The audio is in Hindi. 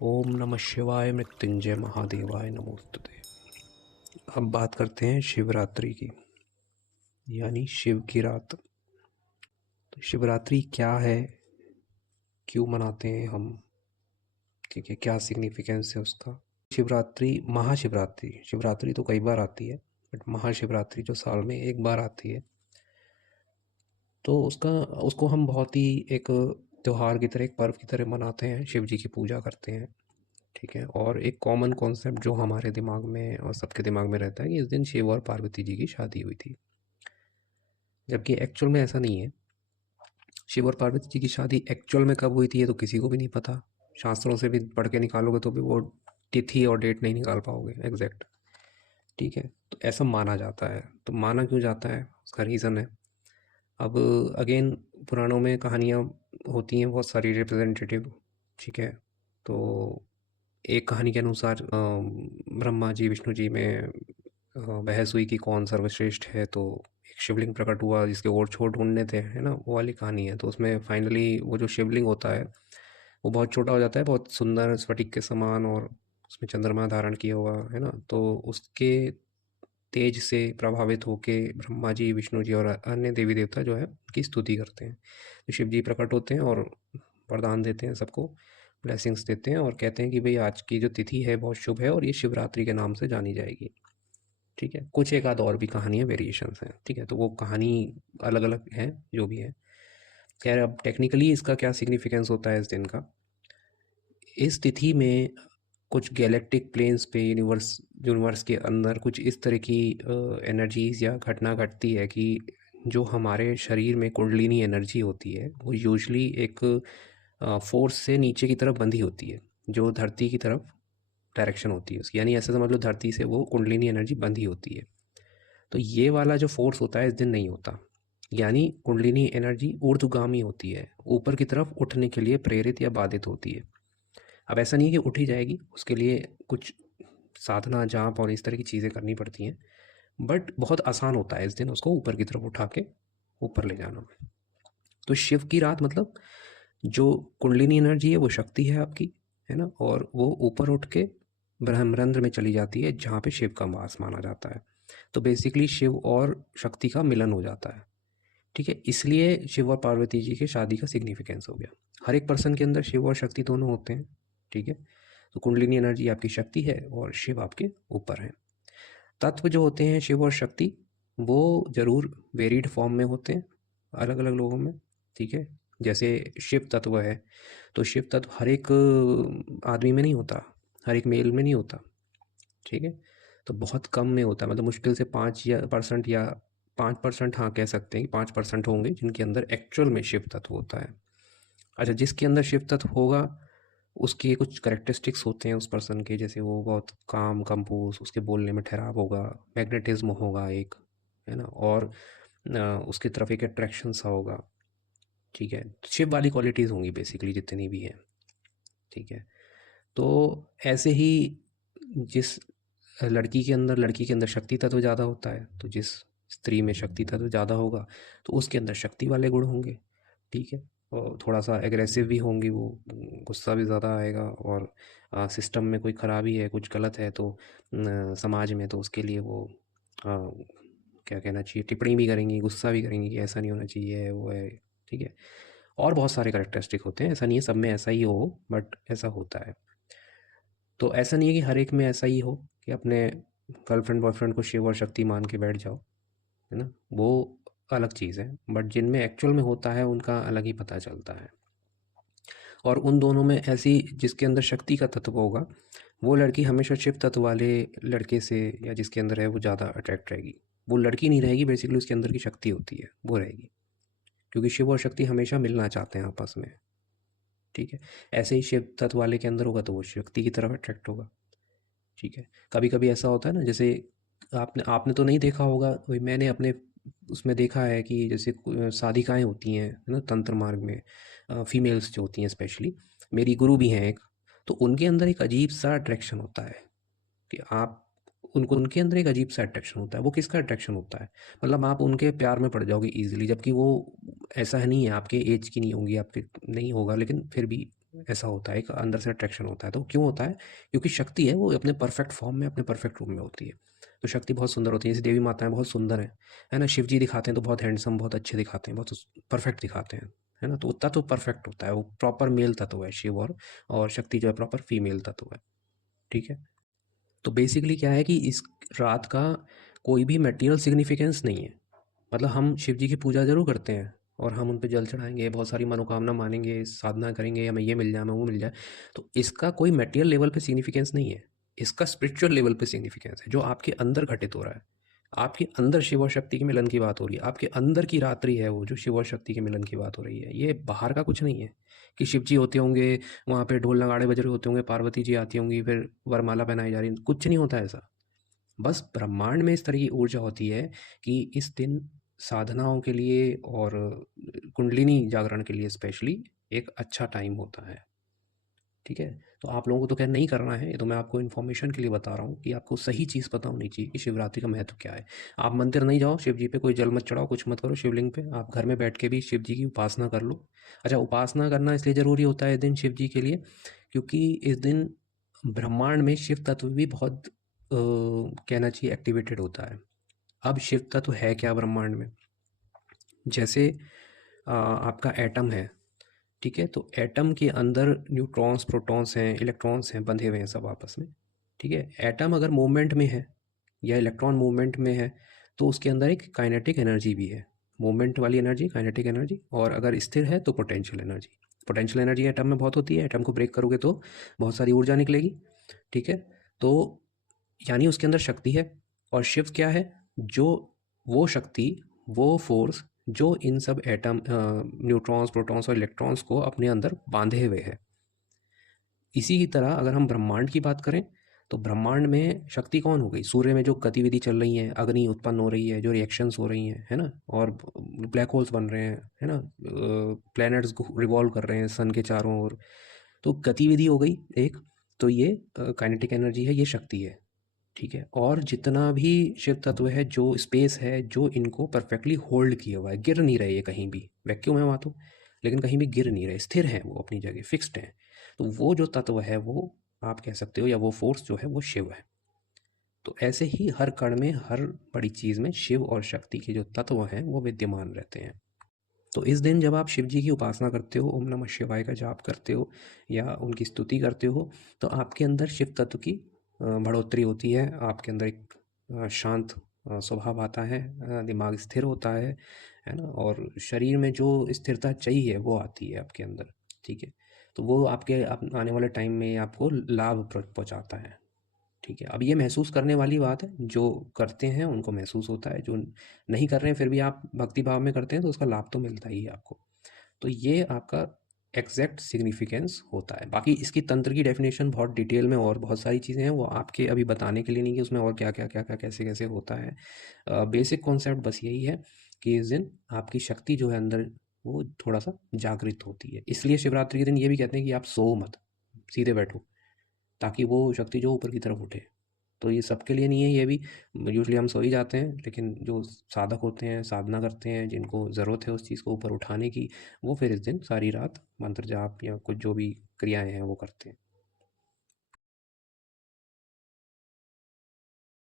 ओम नमः शिवाय मृत्युंजय महादेवाय नमोस्तुते। अब बात करते हैं शिवरात्रि की, यानी शिव की रात। तो शिवरात्रि क्या है, क्यों मनाते हैं हम, ठीक है, क्या सिग्निफिकेंस है उसका। शिवरात्रि, महाशिवरात्रि, शिवरात्रि तो कई बार आती है, बट महाशिवरात्रि जो साल में एक बार आती है, तो उसको हम बहुत ही एक त्योहार की तरह, एक पर्व की तरह मनाते हैं, शिव जी की पूजा करते हैं, ठीक है। और एक कॉमन कॉन्सेप्ट जो हमारे दिमाग में और सबके दिमाग में रहता है कि इस दिन शिव और पार्वती जी की शादी हुई थी, जबकि एक्चुअल में ऐसा नहीं है। शिव और पार्वती जी की शादी एक्चुअल में कब हुई थी ये तो किसी को भी नहीं पता। शास्त्रों से भी पढ़ के निकालोगे तो भी वो तिथि और डेट नहीं निकाल पाओगे एग्जैक्ट, ठीक है। तो ऐसा माना जाता है। तो माना क्यों जाता है, उसका रीज़न है। अब अगेन, पुराणों में कहानियाँ होती हैं बहुत सारी रिप्रेजेंटेटिव, ठीक है। तो एक कहानी के अनुसार ब्रह्मा जी विष्णु जी में बहस हुई कि कौन सर्वश्रेष्ठ है, तो एक शिवलिंग प्रकट हुआ जिसके ओर छोर ढूंढने थे, है ना, वो वाली कहानी है। तो उसमें फाइनली वो जो शिवलिंग होता है वो बहुत छोटा हो जाता है, बहुत सुंदर स्फटिक के समान, और उसमें चंद्रमा धारण किया हुआ है ना। तो उसके तेज से प्रभावित होके ब्रह्मा जी विष्णु जी और अन्य देवी देवता जो है उनकी स्तुति करते हैं। तो शिव जी प्रकट होते हैं और वरदान देते हैं सबको, ब्लेसिंग्स देते हैं, और कहते हैं कि भाई आज की जो तिथि है बहुत शुभ है और ये शिवरात्रि के नाम से जानी जाएगी, ठीक है। कुछ एक आध और भी कहानियाँ वेरिएशंस हैं, ठीक है। तो वो कहानी अलग अलग हैं जो भी है। खैर, अब टेक्निकली इसका क्या सिग्निफिकेंस होता है इस दिन का। इस तिथि में कुछ गैलेक्टिक प्लेन्स पे यूनिवर्स यूनिवर्स के अंदर कुछ इस तरह की एनर्जीज या घटना घटती है कि जो हमारे शरीर में कुंडलिनी एनर्जी होती है वो यूजली एक फोर्स से नीचे की तरफ बंधी होती है, जो धरती की तरफ डायरेक्शन होती है उसकी, यानी ऐसे समझ लो धरती से वो कुंडलिनी एनर्जी बंधी होती है। तो ये वाला जो फोर्स होता है इस दिन नहीं होता, यानी कुंडलिनी एनर्जी ऊर्ध्वगामी होती है, ऊपर की तरफ उठने के लिए प्रेरित या बाधित होती है। अब ऐसा नहीं है कि उठ ही जाएगी, उसके लिए कुछ साधना जाप और इस तरह की चीज़ें करनी पड़ती हैं, बट बहुत आसान होता है इस दिन उसको ऊपर की तरफ उठा के ऊपर ले जाना। तो शिव की रात मतलब जो कुंडलिनी एनर्जी है वो शक्ति है आपकी, है ना, और वो ऊपर उठ के ब्रह्मरंध्र में चली जाती है जहाँ पे शिव का वास माना जाता है। तो बेसिकली शिव और शक्ति का मिलन हो जाता है, ठीक है। इसलिए शिव और पार्वती जी की शादी का सिग्निफिकेंस हो गया। हर एक पर्सन के अंदर शिव और शक्ति दोनों होते हैं, ठीक है। तो कुंडलिनी एनर्जी आपकी शक्ति है और शिव आपके ऊपर है। तत्व जो होते हैं शिव और शक्ति वो ज़रूर वेरिड फॉर्म में होते हैं अलग अलग लोगों में, ठीक है। जैसे शिव तत्व है, तो शिव तत्व हर एक आदमी में नहीं होता, हर एक मेल में नहीं होता, ठीक है। तो बहुत कम में होता है, मतलब मुश्किल से 5% या 5%, हाँ कह सकते हैं कि 5% होंगे जिनके अंदर एक्चुअल में शिव तत्व होता है। अच्छा, जिसके अंदर शिव तत्व होगा उसके कुछ करेक्टरिस्टिक्स होते हैं उस पर्सन के, जैसे वो बहुत काम कंपोज, उसके बोलने में ठहराव होगा, मैग्नेटिज्म होगा एक, है ना, और उसकी तरफ एक अट्रैक्शन सा होगा, ठीक है। शिव वाली क्वालिटीज़ होंगी बेसिकली जितनी भी हैं, ठीक है। तो ऐसे ही जिस लड़की के अंदर शक्ति तत्व ज़्यादा होता है, तो जिस स्त्री में शक्ति तत्व ज़्यादा होगा तो उसके अंदर शक्ति वाले गुण होंगे, ठीक है। और थोड़ा सा एग्रेसिव भी होंगी वो, गुस्सा भी ज़्यादा आएगा, और सिस्टम में कोई ख़राबी है, कुछ गलत है तो समाज में, तो उसके लिए वो क्या कहना चाहिए, टिप्पणी भी करेंगी, गुस्सा भी करेंगी कि ऐसा नहीं होना चाहिए, वो है, ठीक है। और बहुत सारे करेक्टरिस्टिक होते हैं, ऐसा नहीं है सब में ऐसा ही हो, बट ऐसा होता है। तो ऐसा नहीं है कि हर एक में ऐसा ही हो कि अपने गर्लफ्रेंड बॉयफ्रेंड को शिव और शक्ति मान के बैठ जाओ, है ना, वो अलग चीज़ है। बट जिनमें एक्चुअल में होता है उनका अलग ही पता चलता है। और उन दोनों में ऐसी जिसके अंदर शक्ति का तत्व होगा वो लड़की हमेशा शिव तत्व वाले लड़के से, या जिसके अंदर है, वो ज़्यादा अट्रैक्ट रहेगी। वो लड़की नहीं रहेगी, बेसिकली उसके अंदर की शक्ति होती है वो रहेगी, क्योंकि शिव और शक्ति हमेशा मिलना चाहते हैं आपस में, ठीक है। ऐसे ही शिव तत्व वाले के अंदर होगा तो वो शक्ति की तरफ अट्रैक्ट होगा, ठीक है। कभी कभी ऐसा होता है ना, जैसे आपने आपने तो नहीं देखा होगा, वही मैंने अपने उसमें देखा है कि जैसे साधिकाएं होती हैं, है ना, तंत्र मार्ग में फीमेल्स जो होती हैं स्पेशली, मेरी गुरु भी हैं एक, तो उनके अंदर एक अजीब सा अट्रैक्शन होता है कि आप उनको, उनके अंदर एक अजीब सा अट्रैक्शन होता है। वो किसका अट्रैक्शन होता है, मतलब आप उनके प्यार में पड़ जाओगे ईजिली, जबकि वो ऐसा है नहीं है, आपके एज की नहीं होंगी, आपके नहीं होगा, लेकिन फिर भी ऐसा होता है, एक अंदर से अट्रैक्शन होता है। तो क्यों होता है? क्योंकि शक्ति है वो अपने परफेक्ट फॉर्म में, अपने परफेक्ट रूप में होती है। तो शक्ति बहुत सुंदर होती है, जैसे देवी माताएँ बहुत सुंदर हैं, है ना? शिव जी दिखाते हैं तो बहुत हैंडसम, बहुत अच्छे दिखाते हैं, बहुत परफेक्ट दिखाते हैं, है ना? तो तत्व परफेक्ट होता है, वो प्रॉपर मेल तत्व है शिव, और शक्ति जो है प्रॉपर फीमेल तत्व है, ठीक है? तो बेसिकली क्या है कि इस रात का कोई भी मटेरियल सिग्निफिकेंस नहीं है। मतलब हम शिव जी की पूजा ज़रूर करते हैं और हम उन पे जल चढ़ाएँगे, बहुत सारी मनोकामना मानेंगे, साधना करेंगे, हमें ये मिल जाए, हमें वो मिल जाए। तो इसका कोई मटेरियल लेवल पे सिग्निफिकेंस नहीं है। इसका स्पिरिचुअल लेवल पे सिग्निफिकेंस है, जो आपके अंदर घटित हो रहा है। आपके अंदर शिव और शक्ति के मिलन की बात हो रही है। आपके अंदर की रात्रि है वो, जो शिव और शक्ति के मिलन की बात हो रही है। ये बाहर का कुछ नहीं है कि शिव जी होते होंगे, वहाँ पे ढोल नगाड़े बज रहे होते होंगे, पार्वती जी आती होंगी, फिर वरमाला पहनाई जा रही है। कुछ नहीं होता ऐसा। बस ब्रह्मांड में इस तरह की ऊर्जा होती है कि इस दिन साधनाओं के लिए और कुंडलिनी जागरण के लिए स्पेशली एक अच्छा टाइम होता है, ठीक है? तो आप लोगों को तो खैर नहीं करना है, ये तो मैं आपको इन्फॉर्मेशन के लिए बता रहा हूँ कि आपको सही चीज़ पता होनी चाहिए कि शिवरात्रि का महत्व क्या है। आप मंदिर नहीं जाओ, शिव जी पे कोई जल मत चढ़ाओ, कुछ मत करो शिवलिंग पे, आप घर में बैठ के भी शिव जी की उपासना कर लो। अच्छा, उपासना करना इसलिए ज़रूरी होता है इस दिन शिव जी के लिए, क्योंकि इस दिन ब्रह्मांड में शिव तत्व भी बहुत कहना चाहिए एक्टिवेटेड होता है। अब शिव तत्व है क्या ब्रह्मांड में? जैसे आपका एटम है, ठीक है? तो एटम के अंदर न्यूट्रॉन्स, प्रोटॉन्स हैं, इलेक्ट्रॉन्स हैं, बंधे हुए हैं सब आपस में, ठीक है? एटम अगर मूवमेंट में है या इलेक्ट्रॉन मूवमेंट में है, तो उसके अंदर एक काइनेटिक एनर्जी भी है। मूवमेंट वाली एनर्जी, काइनेटिक एनर्जी, और अगर स्थिर है तो potential energy. Potential energy atom में बहुत होती है, एटम को ब्रेक करोगे तो बहुत सारी ऊर्जा निकलेगी, ठीक है? तो यानी उसके अंदर शक्ति है। और शिव क्या है? जो वो शक्ति, वो फोर्स जो इन सब एटम, न्यूट्रॉन्स, प्रोटॉन्स और इलेक्ट्रॉन्स को अपने अंदर बांधे हुए है। इसी की तरह अगर हम ब्रह्मांड की बात करें, तो ब्रह्मांड में शक्ति कौन हो गई? सूर्य में जो गतिविधि चल रही है, अग्नि उत्पन्न हो रही है, जो रिएक्शंस हो रही हैं, है ना? और ब्लैक होल्स बन रहे हैं, है ना? प्लैनेट्स रिवॉल्व कर रहे हैं सन के चारों ओर। तो गतिविधि हो गई एक। तो ये काइनेटिक एनर्जी है, ये शक्ति है, ठीक है? और जितना भी शिव तत्व है, जो स्पेस है, जो इनको परफेक्टली होल्ड किया हुआ है, गिर नहीं रहे ये कहीं भी। वैक्यूम है वहाँ तो, लेकिन कहीं भी गिर नहीं रहे, स्थिर हैं वो अपनी जगह, फिक्स्ड हैं। तो वो जो तत्व है वो आप कह सकते हो, या वो फोर्स जो है वो शिव है। तो ऐसे ही हर कण में, हर बड़ी चीज़ में शिव और शक्ति के जो तत्व हैं वो विद्यमान रहते हैं। तो इस दिन जब आप शिव जी की उपासना करते हो, ओम नमः शिवाय का जाप करते हो या उनकी स्तुति करते हो, तो आपके अंदर शिव तत्व की बढ़ोतरी होती है। आपके अंदर एक शांत स्वभाव आता है, दिमाग स्थिर होता है ना? और शरीर में जो स्थिरता चाहिए वो आती है आपके अंदर, ठीक है? तो वो आपके आने वाले टाइम में आपको लाभ पहुंचाता है, ठीक है? अब ये महसूस करने वाली बात है, जो करते हैं उनको महसूस होता है, जो नहीं कर रहे हैं फिर भी आप भक्ति भाव में करते हैं तो उसका लाभ तो मिलता ही है आपको। तो ये आपका एग्जैक्ट सिग्निफिकेंस होता है। बाकी इसकी तंत्र की डेफिनेशन बहुत डिटेल में और बहुत सारी चीज़ें हैं, वो आपके अभी बताने के लिए नहीं कि उसमें और क्या क्या क्या क्या कैसे कैसे होता है। बेसिक कॉन्सेप्ट बस यही है कि इस दिन आपकी शक्ति जो है अंदर, वो थोड़ा सा जागृत होती है। इसलिए शिवरात्रि के दिन ये भी कहते हैं कि आप सो मत, सीधे बैठो, ताकि वो शक्ति जो ऊपर की तरफ उठे। तो ये सबके लिए नहीं है ये भी। यूजुअली हम सो ही जाते हैं, लेकिन जो साधक होते हैं, साधना करते हैं, जिनको ज़रूरत है उस चीज़ को ऊपर उठाने की, वो फिर इस दिन सारी रात मंत्र जाप या कुछ जो भी क्रियाएँ हैं वो करते हैं।